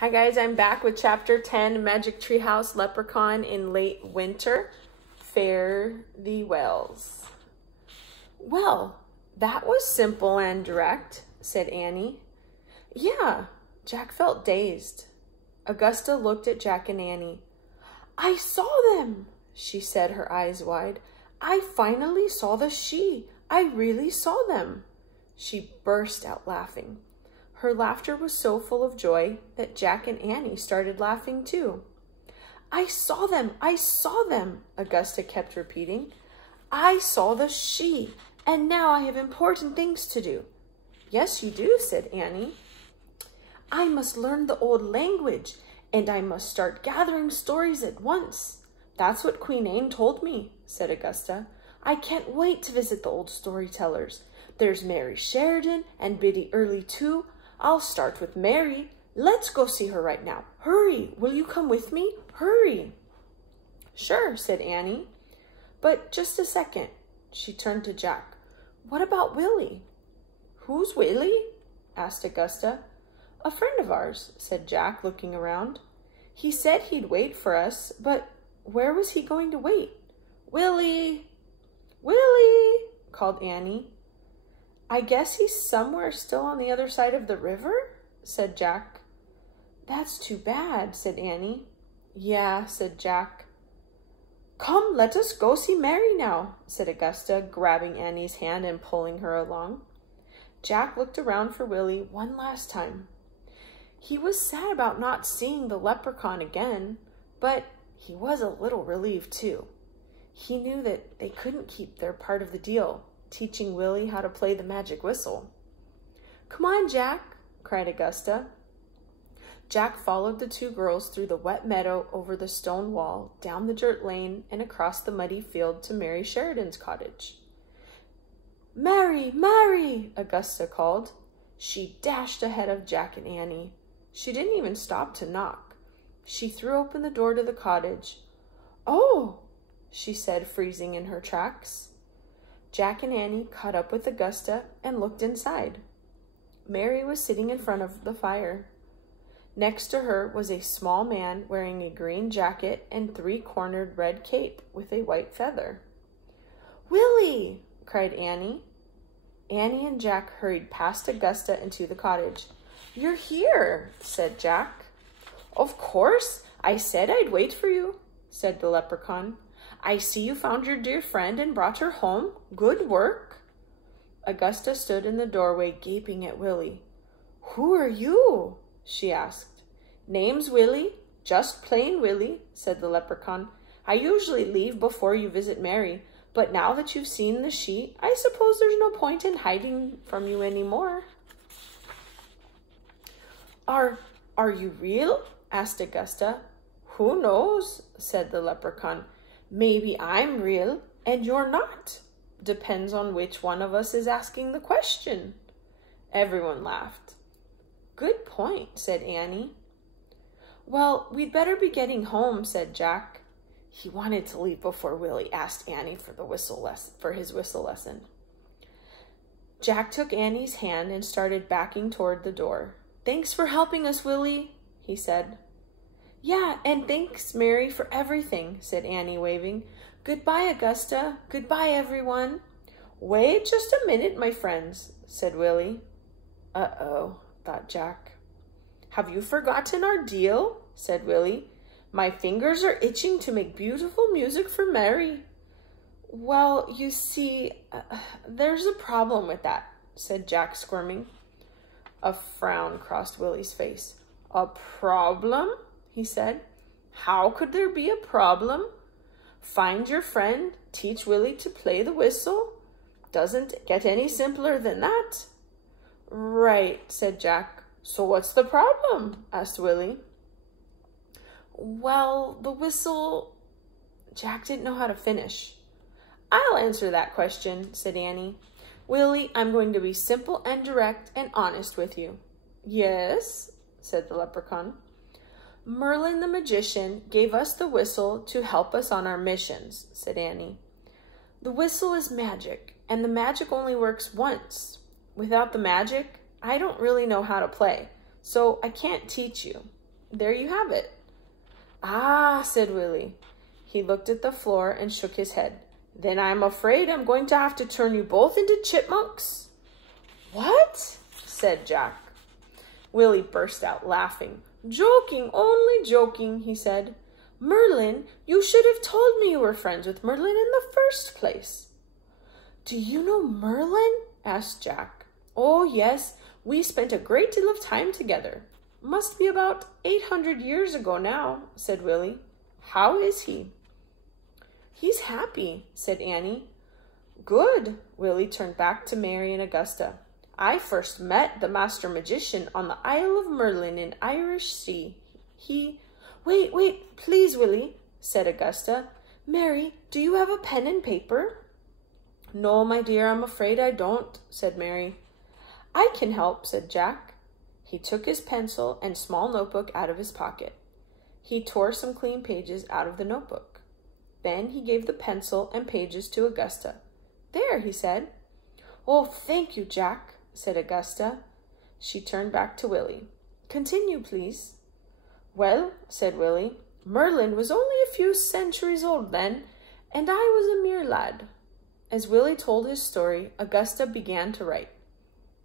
Hi guys, I'm back with chapter 10, Magic Treehouse Leprechaun in Late Winter. Fare thee wells. Well, that was simple and direct, said Annie. Yeah, Jack felt dazed. Augusta looked at Jack and Annie. I saw them, she said, her eyes wide. I finally saw the she. I really saw them. She burst out laughing. Her laughter was so full of joy that Jack and Annie started laughing too. I saw them, Augusta kept repeating. I saw the she, and now I have important things to do. Yes, you do, said Annie. I must learn the old language, and I must start gathering stories at once. That's what Queen Anne told me, said Augusta. I can't wait to visit the old storytellers. There's Mary Sheridan and Biddy Early too. I'll start with Mary. Let's go see her right now. Hurry, will you come with me? Hurry. Sure, said Annie. But just a second. She turned to Jack. What about Willie? Who's Willie? Asked Augusta. A friend of ours, said Jack, looking around. He said he'd wait for us, but where was he going to wait? Willie! Willie! Called Annie. I guess he's somewhere still on the other side of the river, said Jack. That's too bad, said Annie. Yeah, said Jack. Come, let us go see Mary now, said Augusta, grabbing Annie's hand and pulling her along. Jack looked around for Willie one last time. He was sad about not seeing the leprechaun again, but he was a little relieved too. He knew that they couldn't keep their part of the deal, teaching Willie how to play the magic whistle. Come on, Jack, cried Augusta. Jack followed the two girls through the wet meadow, over the stone wall, down the dirt lane, and across the muddy field to Mary Sheridan's cottage. Mary, Mary, Augusta called. She dashed ahead of Jack and Annie. She didn't even stop to knock. She threw open the door to the cottage. Oh, she said, freezing in her tracks. Jack and Annie caught up with Augusta and looked inside. Mary was sitting in front of the fire. Next to her was a small man wearing a green jacket and three-cornered red cape with a white feather. Willie! Cried Annie. Annie and Jack hurried past Augusta into the cottage. You're here, said Jack. Of course, I said I'd wait for you, said the leprechaun. I see you found your dear friend and brought her home. Good work. Augusta stood in the doorway gaping at Willie. Who are you? She asked. Name's Willie, just plain Willie, said the leprechaun. I usually leave before you visit Mary, but now that you've seen the she, I suppose there's no point in hiding from you anymore. Are you real? Asked Augusta. Who knows, said the leprechaun. Maybe I'm real and you're not. Depends on which one of us is asking the question. Everyone laughed. Good point, said Annie. Well, we'd better be getting home, said Jack. He wanted to leave before Willie asked Annie for his whistle lesson. Jack took Annie's hand and started backing toward the door. Thanks for helping us, Willie, he said. Yeah, and thanks, Mary, for everything, said Annie, waving. Goodbye, Augusta. Goodbye, everyone. Wait just a minute, my friends, said Willie. Uh-oh, thought Jack. Have you forgotten our deal? Said Willie. My fingers are itching to make beautiful music for Mary. Well, you see, there's a problem with that, said Jack, squirming. A frown crossed Willie's face. A problem? He said. How could there be a problem? Find your friend, teach Willie to play the whistle. Doesn't get any simpler than that. Right, said Jack. So what's the problem? Asked Willie. Well, the whistle... Jack didn't know how to finish. I'll answer that question, said Annie. Willie, I'm going to be simple and direct and honest with you. Yes, said the leprechaun. Merlin the magician gave us the whistle to help us on our missions, said Annie. The whistle is magic, and the magic only works once. Without the magic, I don't really know how to play, so I can't teach you. there you have it. Ah, said Willie. He looked at the floor and shook his head. Then I'm afraid I'm going to have to turn you both into chipmunks. What? Said Jack. Willie burst out laughing. Joking, only joking, he said. Merlin, you should have told me you were friends with Merlin in the first place. Do you know Merlin? Asked Jack. Oh, yes, we spent a great deal of time together. Must be about 800 years ago now, said Willie. How is he? He's happy, said Annie. Good. Willie turned back to Mary and Augusta. I first met the master magician on the Isle of Merlin in Irish Sea. Wait, please, Willie, said Augusta. Mary, do you have a pen and paper? No, my dear, I'm afraid I don't, said Mary. I can help, said Jack. He took his pencil and small notebook out of his pocket. He tore some clean pages out of the notebook. Then he gave the pencil and pages to Augusta. There, he said. Oh, thank you, Jack, said Augusta. She turned back to Willie. Continue, please. Well, said Willie, Merlin was only a few centuries old then, and I was a mere lad. As Willie told his story, Augusta began to write.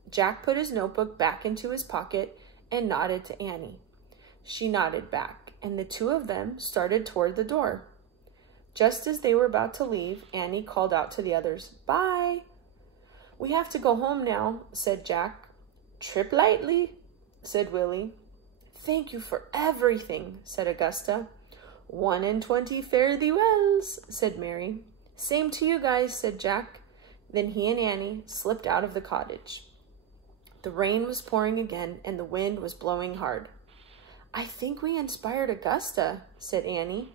Jack put his notebook back into his pocket and nodded to Annie. She nodded back, and the two of them started toward the door. Just as they were about to leave, Annie called out to the others, Bye. We have to go home now, said Jack. Trip lightly, said Willie. Thank you for everything, said Augusta. 1 and 20 fare thee wells, said Mary. Same to you guys, said Jack. Then he and Annie slipped out of the cottage. The rain was pouring again, and the wind was blowing hard. I think we inspired Augusta, said Annie.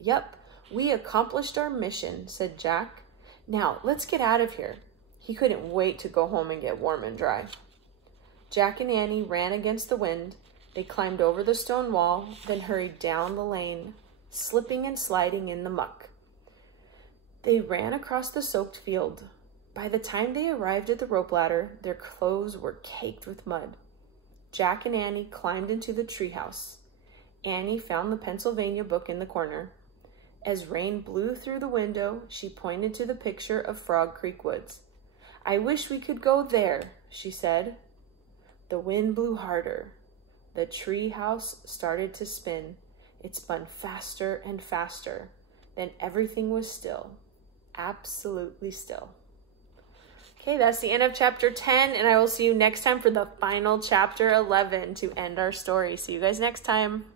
Yep, we accomplished our mission, said Jack. Now, let's get out of here. He couldn't wait to go home and get warm and dry. Jack and Annie ran against the wind. They climbed over the stone wall, then hurried down the lane, slipping and sliding in the muck. They ran across the soaked field. By the time they arrived at the rope ladder, their clothes were caked with mud. Jack and Annie climbed into the treehouse. Annie found the Pennsylvania book in the corner. As rain blew through the window, she pointed to the picture of Frog Creek Woods. I wish we could go there, she said. The wind blew harder. The treehouse started to spin. It spun faster and faster. Then everything was still. Absolutely still. Okay, that's the end of chapter 10, and I will see you next time for the final chapter 11 to end our story. See you guys next time.